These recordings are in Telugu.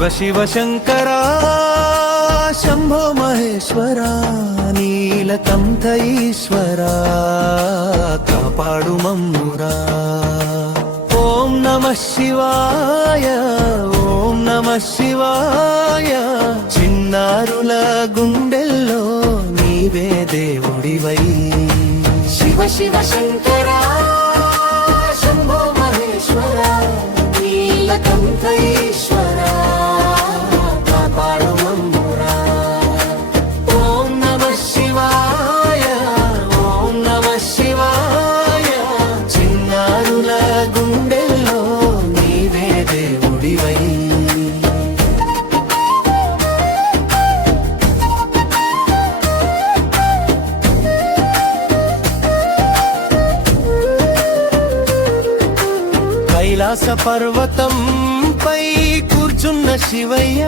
శివ శివ శంకరా శంభో మహేశ్వరా నీలకంఠ ఈశ్వరా కాపాడు మమ్మురా. ఓం నమః శివాయ ఓం నమః శివాయ చిన్నారుల గుండెల్లో నీవే దేవుడివై. శివ శివ శంకరా శంభో మహేశ్వరా నీలకంఠ ఈశ్వరా కాపాడు మమ్మురా. ఓం నమః శివాయ ఓం నమః శివాయ చిన్నారుల గుండెల్లో నీవే దేవుడివై. కైలాస పర్వతం పై కూర్చున్న శివయ్య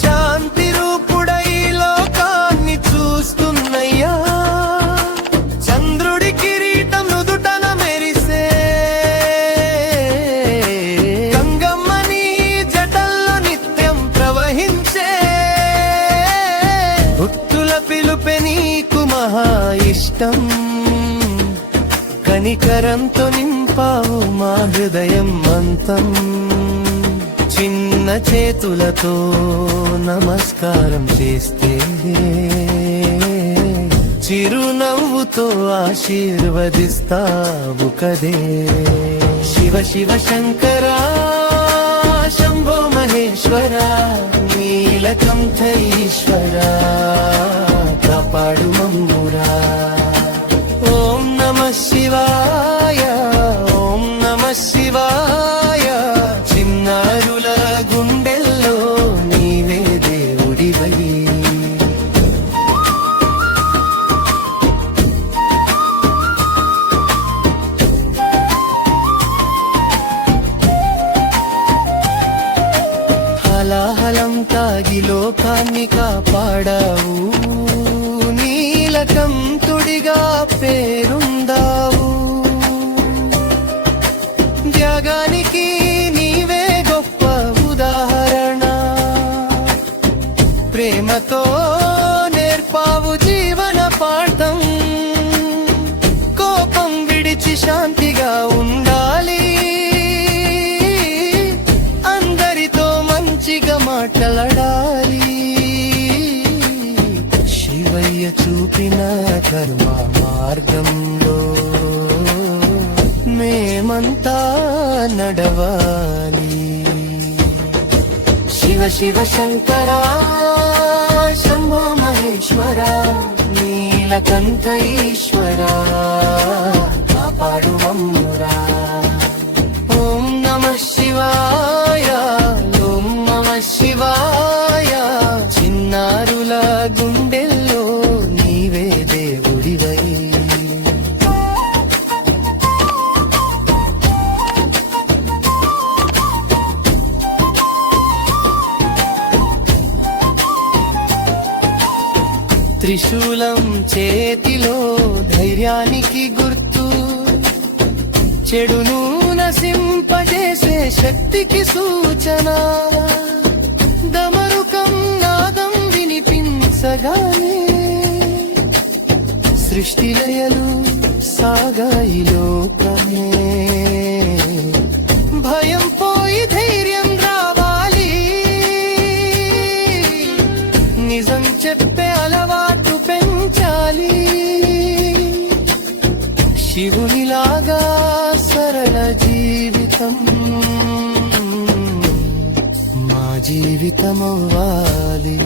శాంతి రూపుడై లోకాన్ని చూస్తున్నయ్యా. చంద్రుడి కిరీటం నుదుటన మెరిసే గంగమ్మని జటల్లో నిత్యం ప్రవహించే భక్తుల పిలుపె నీకు మహా ఇష్టం. కనికరంతో నింపావు మా హృదయం అంతం. చిన్న చేతులతో నమస్కారం చేస్తే చిరునవ్వుతో ఆశీర్వదిస్తావు కదే. శివ శివ శంకరా శంభో మహేశ్వరా నీలకంఠ ఈశ్వరా కాపాడు మమ్మురా. ఓం నమః శివాయ ఓం నమః శివాయ చిన్నారుల గుండెల్లో నీవే దేవుడివై. హలాహలం తాగి లోకాన్ని కాపాడావు. నీలకంఠుడిగా పేరుందావు. త్యాగానికి నీవే గొప్ప ఉదాహరణ. ప్రేమతో నేర్పావు జీవన పాఠం. కోపం విడిచి శాంతిగా ఉండాలి. అందరితో మంచిగా మాట్లాడాలి. శివయ్య చూపిన కర్మ మార్గంలో మేమంతా నడవాలి. శివ శివ శంకరా శంభో మహేశ్వరా నీలకంఠ ఈశ్వరా కాపాడు మమ్మురా. ఓం నమః శివాయ ఓం నమః శివాయ చిన్నారుల గుండెల్లో నీవే దేవుడివై. త్రిశూలం చేతిలో ధైర్యానికి గుర్తు. చెడును నశింపజేసే శక్తికి సూచన. డమరుకం నాదం వినిపించగానే సృష్టిలయలు సాగాయి లోకమే. భయం పోయి ధైర్యం రావాలి. నిజం చెప్పే అలవాటు పెంచాలి. శివునిలాగా సరళ జీవితం మా జీవితమవ్వాలి.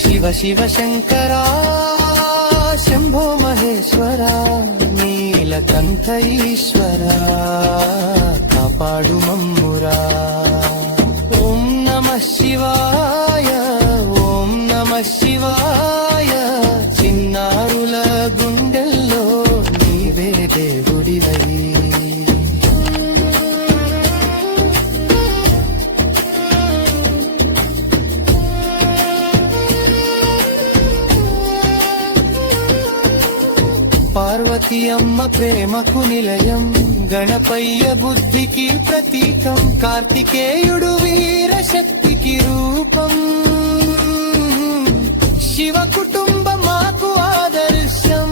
శివ శివ శంకరా శంభో మహేశ్వరా నీలకంఠ ఈశ్వరా కాపాడు మమ్మురా. ఓం నమః శివాయ ఓం నమః శివాయ చిన్నారుల గుండెల్లో నీవే దేవుడివై. పార్వతీ అమ్మ ప్రేమకు నిలయం గణపయ్య బుద్ధికి ప్రతీకం, కార్తికేయుడు వీర శక్తికి రూపం. శివ కుటుంబం మాకు ఆదర్శం.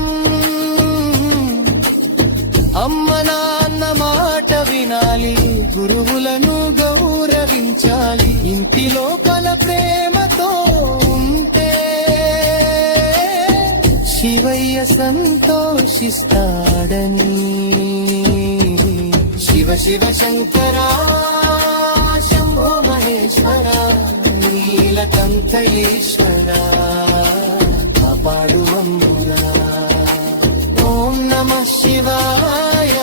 అమ్మ నాన్న మాట వినాలి, గురువులను గౌరవించాలి. ఇంటి లోపల ప్రేమతో ఉంటే శివయ్య సంతోషిస్తాడని. శివ శివ శంకర శంభో మహేశ్వర నీలకంఠ ఈశ్వర కాపాడు మమ్మురా. ఓం నమః శివాయ,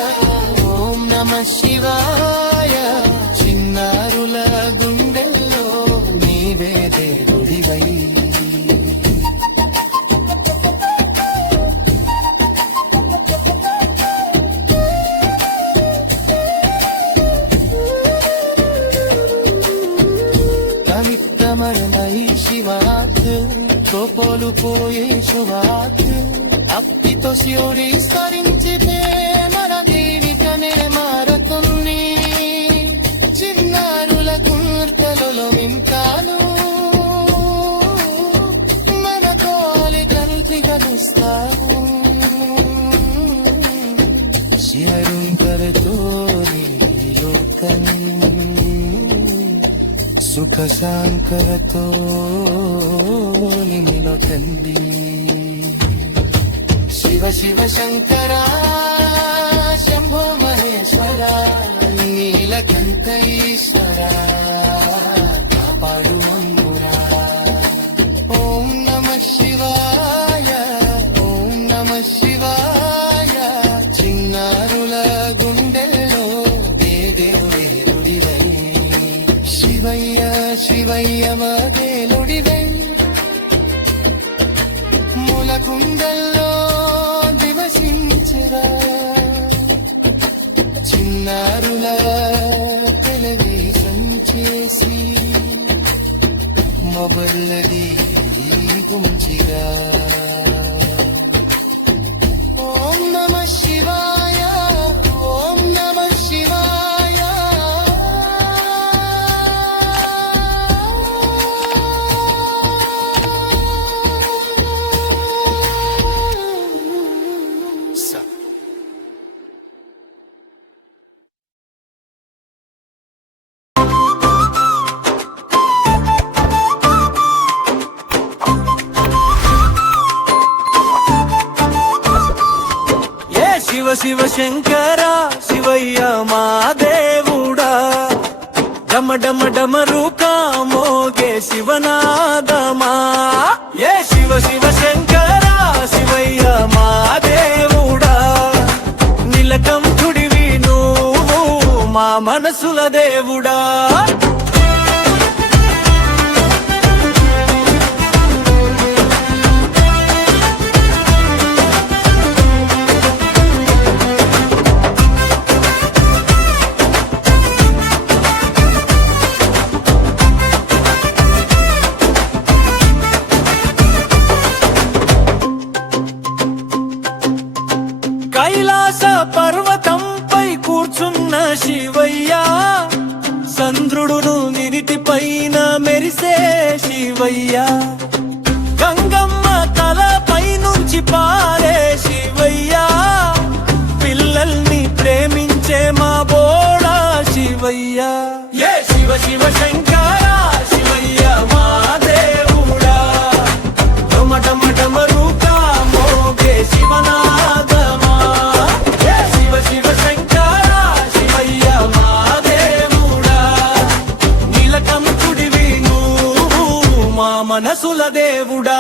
ఓం నమః శివాయ. చిన్నారుల గుండెల్లో నీవే దేవుడివై. కమిత్తమరణై శివాత్ కోపోలు పోయే శుభాత్. అప్పితో శివుడి స్మరించితే మన జీవితమే మారుతుంది. చిన్నారుల కుర్తలలో మింకాలు మన తోలి కలిసి కలుస్తారు. శివరుంకరతో లోకం సుఖ శాంకరతో నిలకండి. శివ శివ శంకర శంభో మహేశ్వర నీలకంఠ ఈశ్వర కాపాడు మమ్మురా. ఓం నమః శివాయ, ఓం నమః శివాయ. చిన్నారుల గుండెల్లో దేవుడివై. శివయ్య శివయ్య మదేలుడివై. మూలకుండల్లో దివసించరా. చిన్నారుల టెలివిజన్ చేసి మొబల్లది గుంచిగా. ఓం నమః శివాయ, ఓం నమః శివాయ. శివ శివ శంకర శివయ్య మా దేవుడా. డమ డమ డమరుకా మోగే శివనాదమా. ఏ శివ శివ శంకర శివయ్య మా దేవుడా. నీలకంఠుడివి నువ్వు మా మనసుల దేవుడా. కైలాస పర్వతంపై కూర్చున్న శివయ్య. చంద్రుడును నిరిటి పైన మెరిసే శివయ్య. గంగమ్మ తలపై నుంచి పారే శివయ్య. పిల్లల్ని ప్రేమించే మా బోడా శివయ్య. ఏ శివ శివ శంకర శివయ్య మా దేవుడా. డమ డమ డమరుకా మోగే శివనాదమా. ఏ శివ శివ శంకర శివయ్య మా దేవుడా. నీలకంఠుడివి నువ్వు మా మనసుల దేవుడా.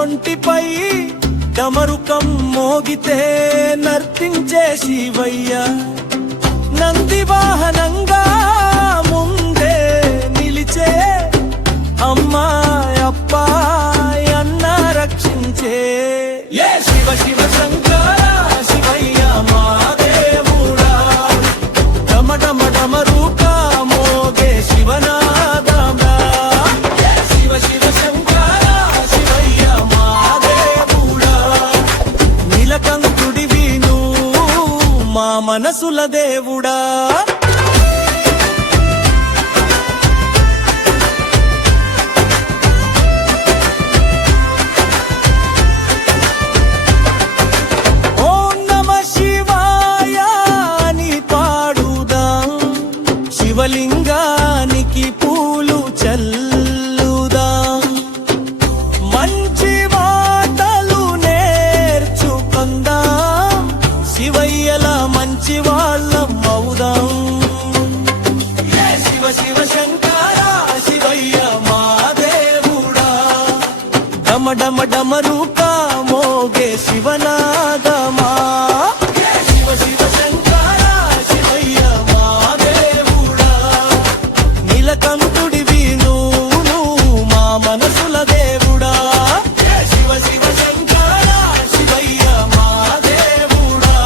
ఒంటిపై డమరుకం మోగితే నర్తించే శివయ్య. నంది వాహనంగా ముందే నిలిచే మనసుల దేవుడా. ఓం నమః శివాయ అని పాడుదాం, శివలింగానికి పూలు చల్లుదాం, మంచి మాటలు నేర్చుకుందాం, శివయ్యల మంచి వాళ్ళం అవుదాం. శివ శివ శంకర శివయ్య మా దేవుడా, డమ డమ డమరుకా మోగే శివనాదమా. శివ శివ శంకర శివయ్య మా దేవుడా, నీలకంఠుడివి నువ్వు మా మనసుల దేవుడా. శివ శివ శంకర శివయ్య మా దేవుడా,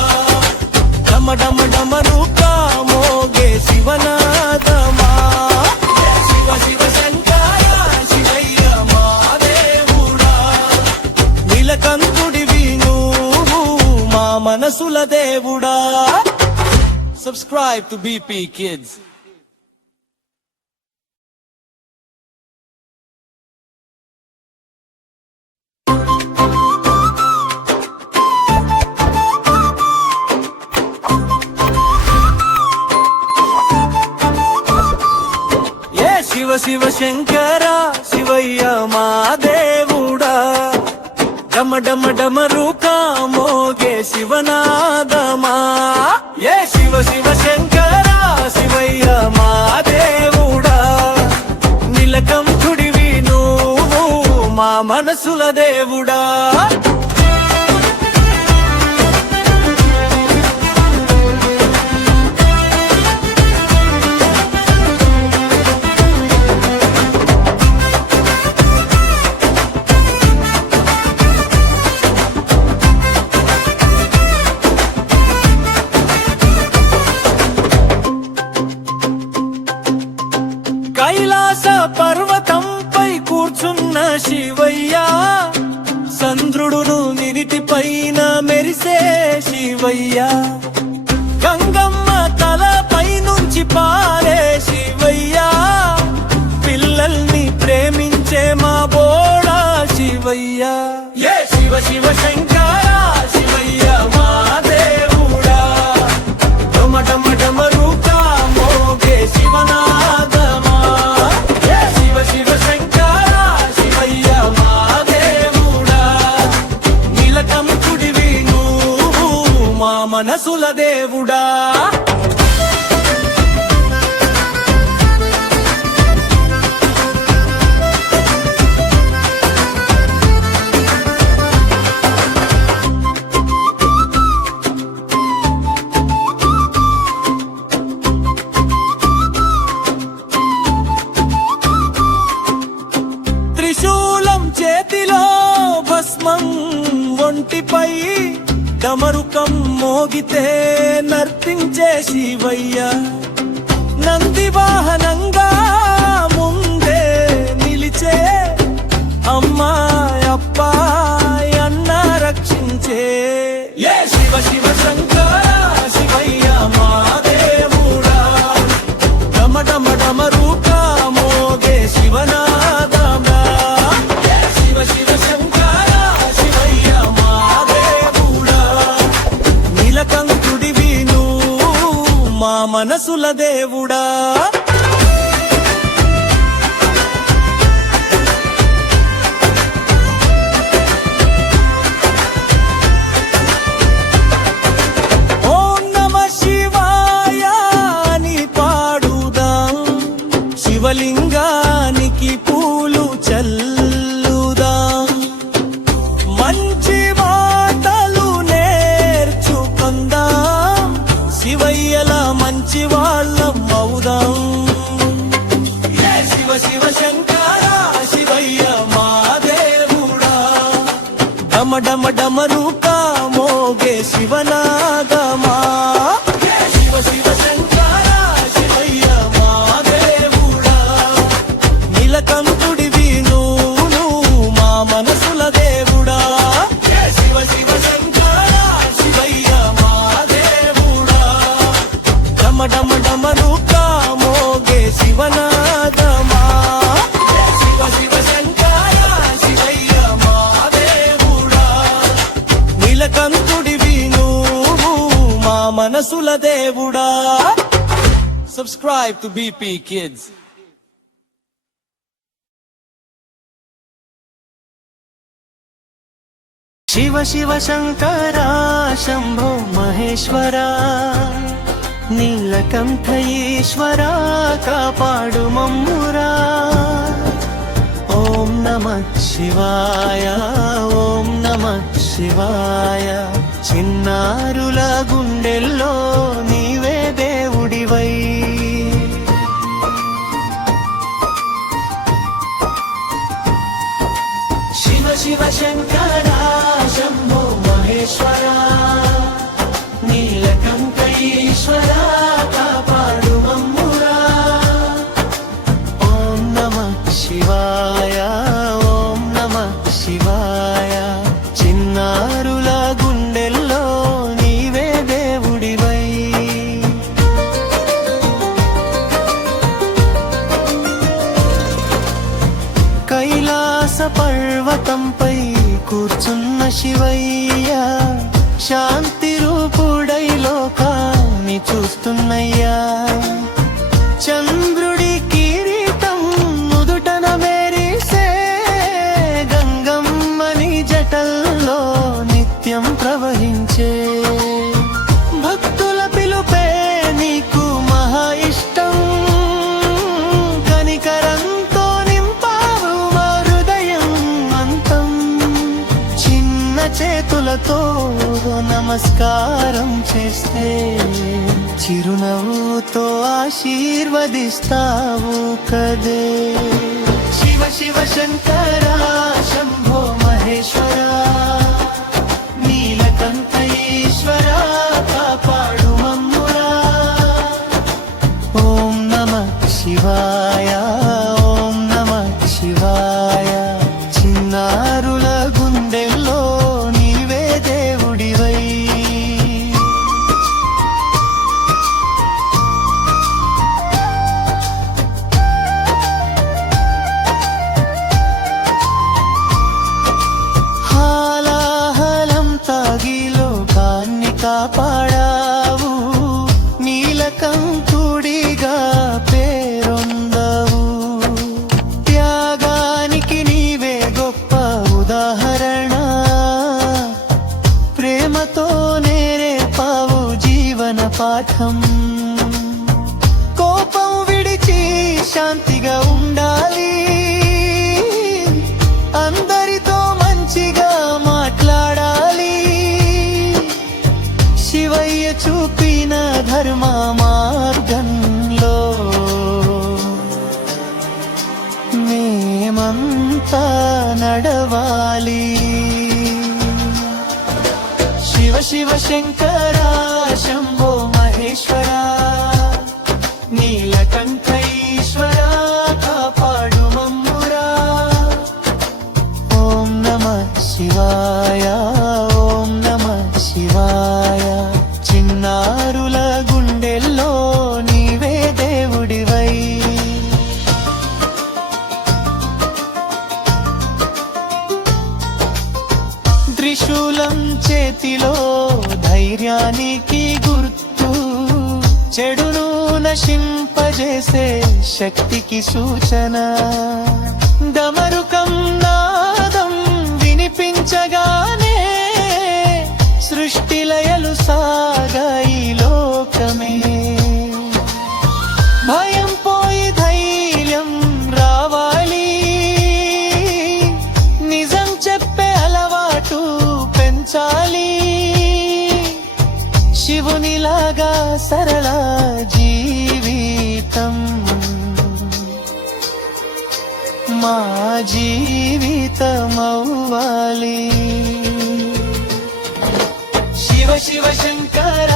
డమ డమ డమరుకా మోగే శివనాదమా. శివ శివ శంకర శివయ్య మా దేవుడా, నీలకంఠుడివి నువ్వు మా మనసుల దేవుడా. Subscribe to BP Kids. Shiva Shiva Shankara Shivayya మా దేవుడా, డమ డమ డమరుకా మోగే శివనాదమా. శివ శివ శంకర శివయ్య మా దేవుడా, నీలకంఠుడివి నువ్వు మా మనసుల దేవుడా. కైలాస పర్వతంపై కూర్చున్న శివయ్యా, చంద్రుడును నిరిటిపైన మెరిసే శివయ్యా, గంగమ్మ తలపై నుంచి పారే శివయ్యా, పిల్లల్ని ప్రేమించే మా బోడా శివయ్యా. శివ శివ శంకర శివయ్య మా దేవుడా, డమ డమ డమరుకా మోగే శివనాదమా. శివ శివ శంకర శివయ్య మా దేవుడా, నీలకంఠుడివి నువ్వు మా మనసుల దేవుడా. త్రిశూలం చేతిలో భస్మం ఒంటిపై, డమరుకం మోగితే నర్తించే శివయ్య, నంది వాహనంగా ముందే నిలిచే, అమ్మాయి అబ్బాయి అన్న రక్షించే. శివ శివ శంకర శివయ్య మా దేవుడా, డమ డమ డమరుకా మోగే శివనాదమా. శివ శివ శంకర శివయ్య మా దేవుడా, నీలకంఠుడివి నువ్వు మా మనసుల దేవుడా. ఓం నమః శివాయ అని పాడుదాం, శివలింగానికి పూలు చల్లుదాం, మంచి మాటలు నేర్చుకుందాం, శివయ్యల మంచి వాళ్ళం అవుదాం. శివ శివ శంకర శివయ్య మా దేవుడా, డమ డమ డమరుకా మోగే శివనాదమా. శివ శివ శంకర శివయ్య మా దేవుడా, నీలకంఠుడివి నువ్వు మా మనసుల దేవుడా. శివ శివ శంకర శివయ్య మా దేవుడా, మనసుల దేవుడా. Subscribe to BP Kids. Shiva Shiva Shankara Shambho Maheshwara Neelakantha ఈశ్వర కాపాడు మమ్మురా. ఓం నమః శివాయ ఓం నమః శివాయ. చిన్నారుల గుండెల్లో నీవే దేవుడివై. శివ శివ శంకర శంభో మహేశ్వర నీలకంఠ ఈశ్వర కాపాడు మమ్మురా. ఓం నమః శివాయ ఓం నమః శివాయ. చిన్నారుల గుండెల్లో నీవే దేవుడివై. కైలాస పర్వతంపై కూర్చున్న శివయ్య శాంతి రూపుడై లోకాన్ని చూస్తున్నయ్యా. చంద్రుడి కిరీటం నుదుటన మెరిసే గంగమ్మని జటల్లో నిత్యం ప్రవహించే. భక్తుల పిలుపే నీకు మహా ఇష్టం. కనికరంతో నింపావు మా హృదయం అంతం. చిన్న చేతులతో నమస్కారం చేస్తే చిరునవ్వుతో ఆశీర్వదిస్తావు కదే. శివ శివ శంకర శంభో మహేశ్వర నీలకంఠ ఈశ్వర కాపాడు మమ్మురా. ఓం నమః శివాయ ఓం నమః శివాయ. చిన్నారుల గుండెల్లో నీవే దేవుడివై. హాలాహలం తాగి లోకాన్ని కాపాడావు. నీలకంఠుడిగా పేరొందవు. త్యాగానికి నీవే గొప్ప ఉదాహరణ. ప్రేమతో నేర్పావు జీవన పాఠం. కోపం విడిచి శాంతిగా ఉండాలి. అందరితో మంచిగా మాట్లాడాలి. శివయ్య చూపిన ధర్మ మార్గంలో మేమంతా నడవాలి. శివ శివ శంకర శంభో మహేశ్వర నీలకంఠ ఈశ్వర కాపాడు మమ్మురా. ఓం నమః శివాయ ఓం నమః శివాయ. చిన్నారుల గుండెల్లో నీవే దేవుడివై. త్రిశూలం చేతిలో ధైర్యానికి గుర్తు. చెడును నశింపజేసే శక్తికి సూచన. డమరుకం నాదం వినిపించగానే సృష్టిలయలు సాగాయి లోకమే. భయం పోయి ధైర్యం రావాలి. నిజం చెప్పే అలవాటు పెంచాలి. శివునిలాగా సరళ జీవితం మా జీవితమవ్వాలి. శివ శివ శంకర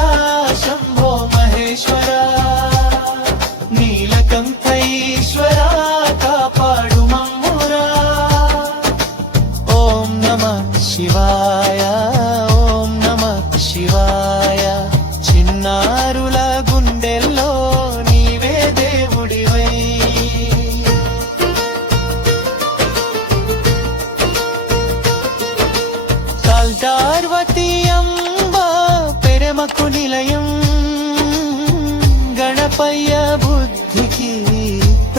శంభో మహేశ్వర నీలకంఠ ఈశ్వర కాపాడు మమ్మురా. ఓం నమః శివాయ ఓం నమః శివాయ. చిన్నారుల గుండెల్లో నీవే దేవుడివై. కాల్దార్వతి అంబ పెరమకు నిలయం.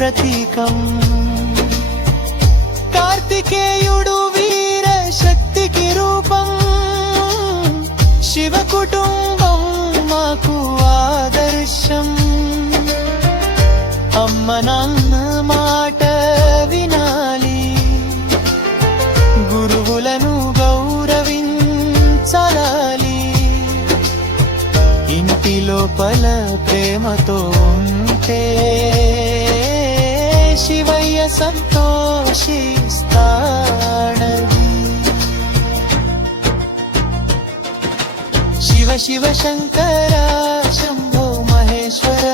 ప్రతీకం. కార్తికేయుడు వీర శక్తికి రూపం. శివ కుటుంబం మాకు ఆదర్శం. అమ్మ నాన్న మాట వినాలి, గురువులను గౌరవించాలి. ఇంటి లోపల ప్రేమతో ఉంటే శివయ్య సంతోషిస్తాడని. శివ శివ శంకర శంభో మహేశ్వర,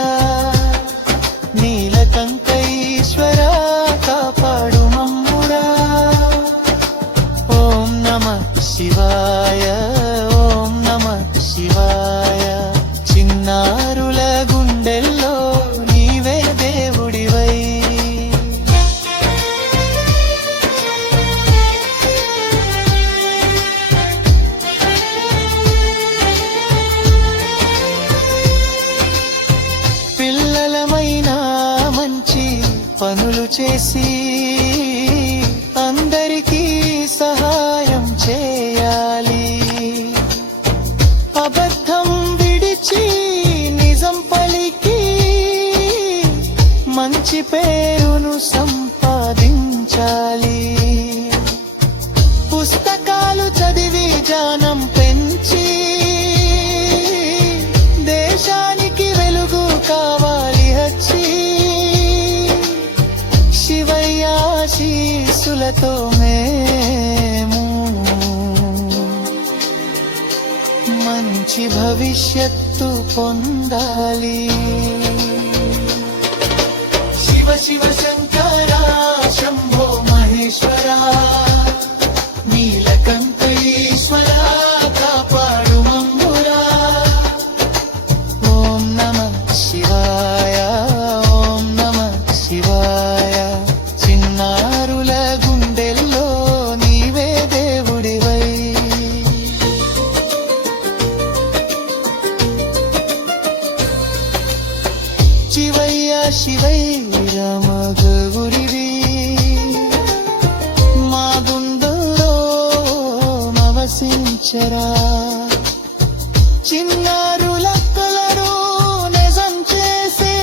నీలకంఠేశ్వర కాపాడు మమ్మురా. ఓం నమః శివాయ, ఓం నమః శివాయ. చిన్నారుల గుండెల్లో నీవే దేవుడివై. పిల్లలమైనా మంచి పనులు చేసి అందరికీ సహాయం చేయాలి. అబద్ధం విడిచి నిజం పలికి మంచి పేరును సంపాదించాలి. పుస్తకాలు చదివి జ్ఞానం పెంచి దేశానికి వెలుగు కావాలి వచ్చి. శివయ్య ఆశీస్సులతో మేము మంచి భవిష్యత్తు పొందాలి. శివ శివ శంకర శంభో మహేశ్వర, నీలకంఠేశ్వర కాపాడు మమ్మురా. ఓం నమః శివాయ, ఓం నమః శివాయ. చిన్నారుల గుండెల్లో నీవే దేవుడివై. శివయ్య శివయ్య మగగురివి, మా గుండెల్లో నవసించరా. చిన్నారుల కలను నిజం చేసే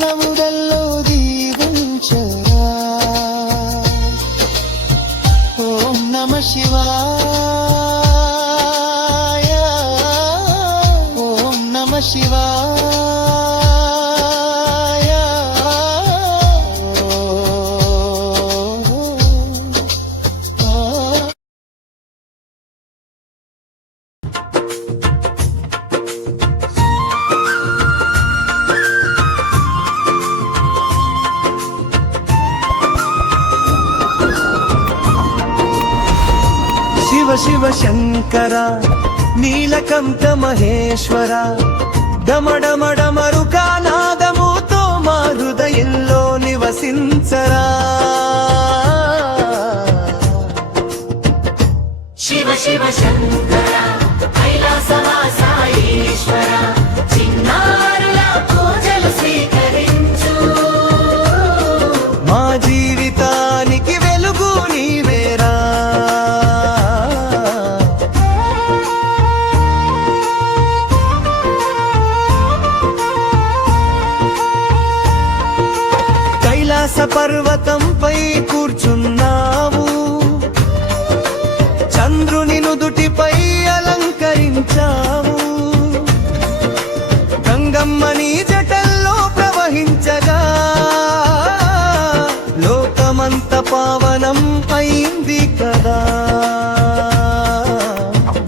నముదల్లో దీవించరా. ఓం నమః శివాయ, ఓం నమః శివాయ. శివ శివ శంకర నీలకంఠ మహేశ్వర, డమడమడమరుకానాదముతో మా హృదయంలో నివసించరా. శివ శివ శంకర కైలాసవాస ఈశ్వర, చిన్నారుల పూజలు స్వీకరించు. మా జీవితానికి వెలుగు నీవేరా. కైలాస పర్వతంపై కూర్చున్నావు, చంద్రుని నుదుటిపై అలంకరించావు. గంగమ్మ నీ జటల్లో ప్రవహించగా లోకమంత పావనం అయింది కదా.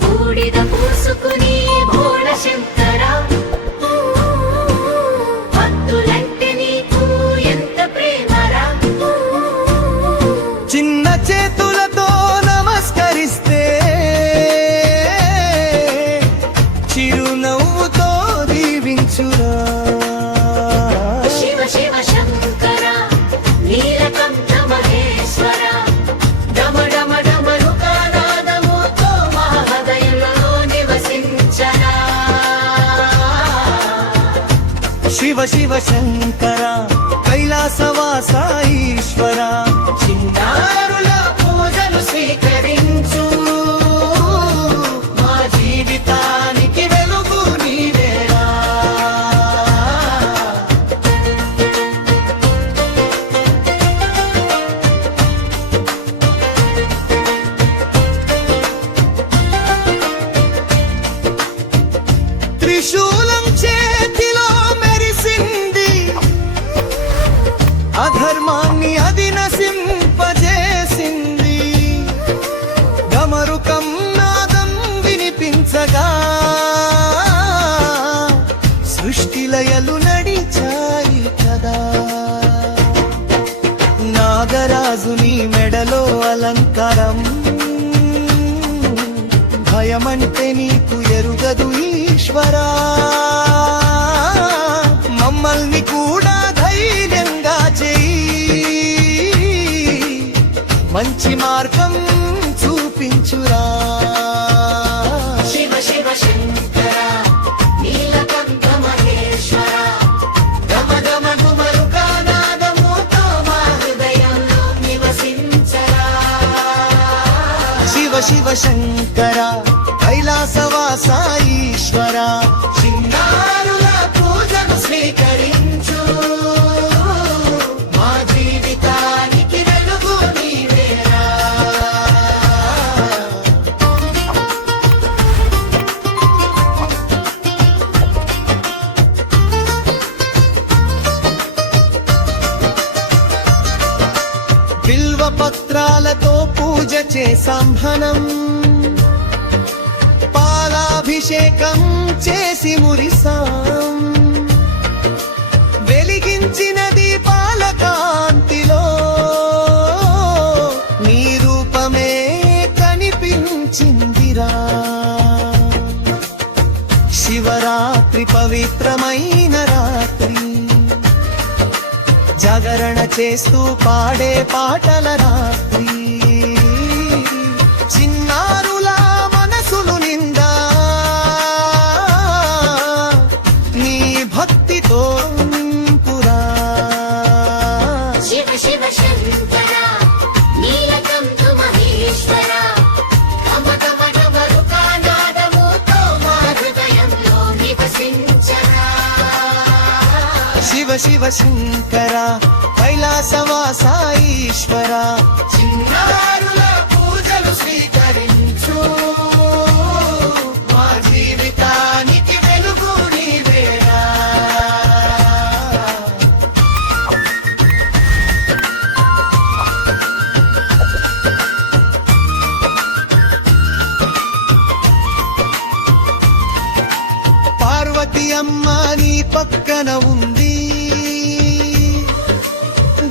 బూడిద పూసుకుని భోళ శంకర, భక్తులంటే నీకు ఎంత ప్రేమరా. చిన్న చేతులతో నమస్కరిస్తే చిరునవ్వుతో దీవించురా. శివ శివ శంకర నీలకంఠ మహేశ్వర, డమడమడమరుకానాదముతో మా హృదయంలో నివసించరా. శివ శివ శంకర కైలాసవాస ఈశ్వర చిన్నారుల పూజలు స్వీకరించు మా జీవితానికి వెలుగు నీవేరా త్రిశూలం చేతిలో మెరిసింది అధర్మాన్ని అది నశింపజేసింది గమరుకం నాదం వినిపించగా సృష్టిలయలు నడిచాయి కదా నాగరాజుని మెడలో అలంకారం భయమంటే నీకు ఎరుగదు ఈశ్వరా మమ్మల్ని కూడా ధైర్యంగా చేయి మంచి మార్గం చూపించురా శివ శివ శంకర నీలకంఠ మహేశ్వర గమ గమ గుమరుకానాదముతో మా హృదయంలో నివసించరా శివ శివ శంకర కైలాసవాస ఈశ్వర చిన్నారుల పూజను స్వీకరించు మా జీవితానికి వెలుగు నీవేరా బిల్వ పత్రాలతో పూజ చేసాంహనం పాలాభిషేకం చేసి మురిసాం వెలిగించిన దీపాల కాంతిలో నీ రూపమే కనిపించిందిరా శివరాత్రి పవిత్రమైన రాత్రి జాగరణ చేస్తూ పాడే పాటల రాత్రి చిన్నారుల మనసులు నిండా నీ భక్తితో నింపురా శివ శివ శంకర నీలకంఠ మహేశ్వర గమ గమ డమరుకానాదముతో మా హృదయంలో నివసించరా శివ శివ శంకర కైలాసవాస ఈశ్వర చిన్నారుల పూజలు స్వీకరించు మా జీవితానికి వెలుగు నీవేరా పార్వతి అమ్మ నీ పక్కన ఉంది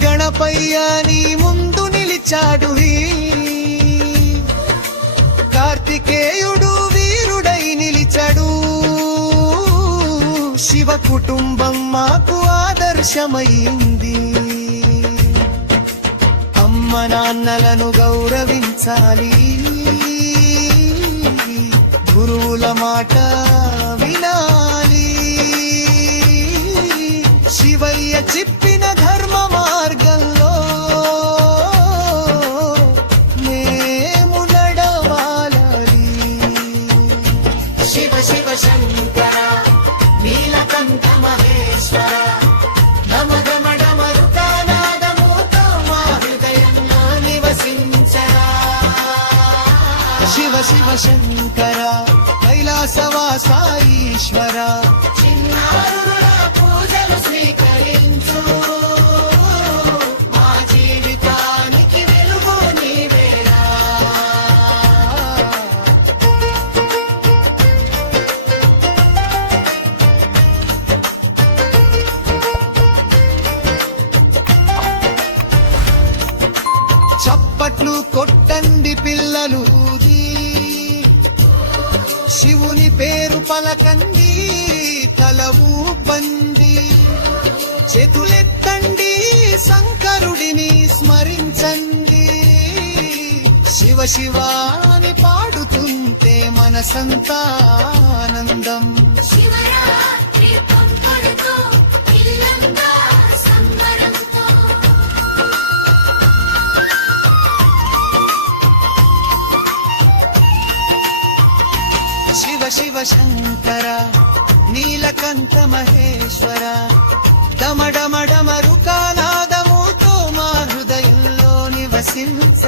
గణపయ్య నీ ముందు నిలిచాడు కార్తికేయుడు వీరుడై నిలిచాడు శివ కుటుంబం మాకు ఆదర్శమైంది అమ్మ నాన్నలను గౌరవించాలి గురువుల మాట వినాలి శివయ్య చెప్పిన ధర్మ మార్గంలో మేము నడవాలి శివ శివ శంకర నీలకంఠ మహేశ్వర గమ గమ డమరుకానాదముతో మా హృదయంలో నివసించరా శివ శివ శంకర కైలాసవాస ఈశ్వర చిన్నారుల పూజలు స్వీకరించు మా జీవితానికి వెలుగు నీవేరా చప్పట్లు కొట్టండి పిల్లలు శివుని పేరు పలకండి తల ఊపండి చేతులెత్తండి శంకరుడిని స్మరించండి శివ శివాని పాడుతుంటే మనసంతా ఆనందం శివరాత్రి పొంగుడుతో ఇల్లంతా సంబరంతో శివశంకర నీలకంఠ మహేశ్వర డమడమడమరుకానాదముతో మా హృదయంలో నివసించ